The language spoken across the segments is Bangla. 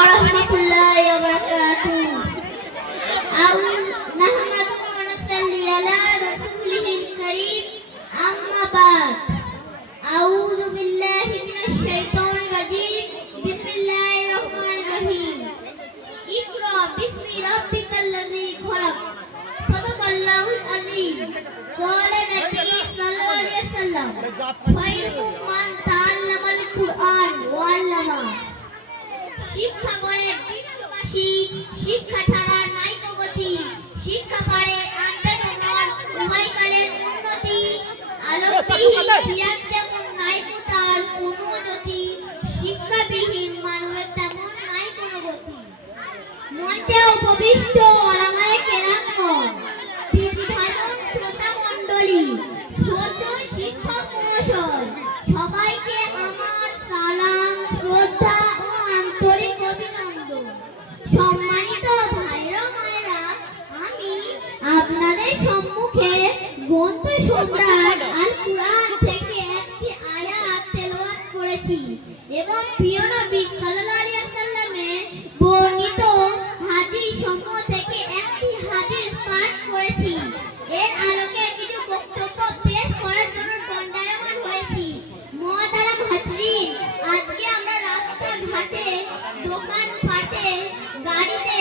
ورحمة الله وبركاته أعوذ نحمد ونصلي على رسوله الكريم أما بعد أعوذ بالله من الشيطان الرجيم بسم الله الرحمن الرحيم اقرأ باسم ربك الذي خلق صدق الله العظيم قال النبي صلى الله عليه وسلم خيركم শিক্ষা ছাড়া নাই তো গতি। শিক্ষা পারে আনতে তোমার উভয়কালের উন্নতি। আলোকবিহীন নাই তার কোনো জ্যোতি শিক্ষাবিহীন মানবের তেমন নাই কোনো গতি। মঞ্চে উপবিষ্ট প্রীতিভাজন শ্রোতা মণ্ডলী শিক্ষক মহাশয় সবাইকে আমার সালাম শ্রদ্ধা সম্মুখে গ্রন্থ সম্রাট আল কুরআন থেকে একটি আয়াত তেলাওয়াত করেছি। এবং প্রিয় নবী সাল্লাল্লাহু আলাইহি ওয়াসাল্লামের বর্ণিত হাদিস সমূহ থেকে একটি হাদিস পাঠ করেছি। এর আলোকে কিছু বক্তব্য পেশ করার জন্য দণ্ডায়মান হয়েছি। মহাতারাম হাজরিন, আজকে আমরা রাস্তাঘাটে দোকান পাটে গাড়িতে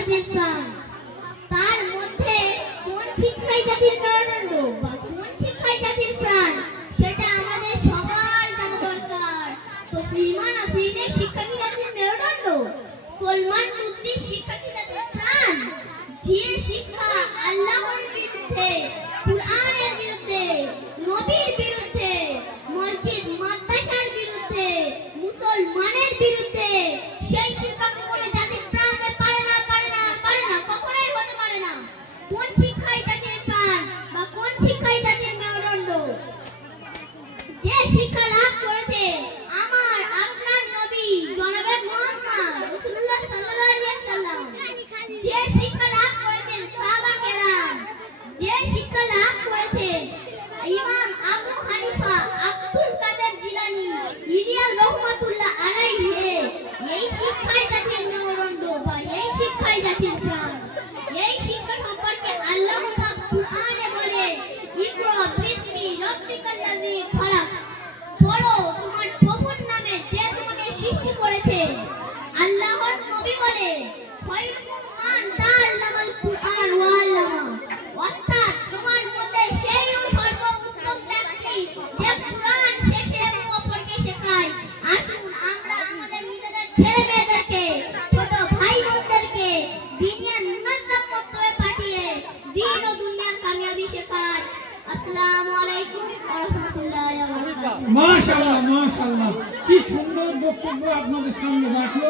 জাতির বিরুদ্ধে বিরুদ্ধে মসজিদ মাদ্রাসার বিরুদ্ধে মুসলমানের বিরুদ্ধে কোন শিক্ষাই প্রাণ বা কোন শিক্ষাই জাতির মেরুদণ্ড যে শিক্ষা করেছে আমার আপনার নবী জনাবে যে শিক্ষা লাভ করেছেন সাহাবা কেরাম, যে শিক্ষা এই শিক্ষাই জাতির মেরুদণ্ড বা এই শিক্ষাই জাতির প্রাণ। এই শিক্ষা সম্পর্কে আল্লাহ পাক কুরআনে বলে, ইকরা বিসমি রাব্বিকাল্লাযী খলাক। পড়ো তোমার প্রভুর নামে যে তোমাকে সৃষ্টি করেছে। আল্লাহর নবী বলে খয়রুকুম মাশাআল্লাহ মাশাআল্লাহ। কি সুন্দর বক্তব্য আপনাদের সামনে রাখল।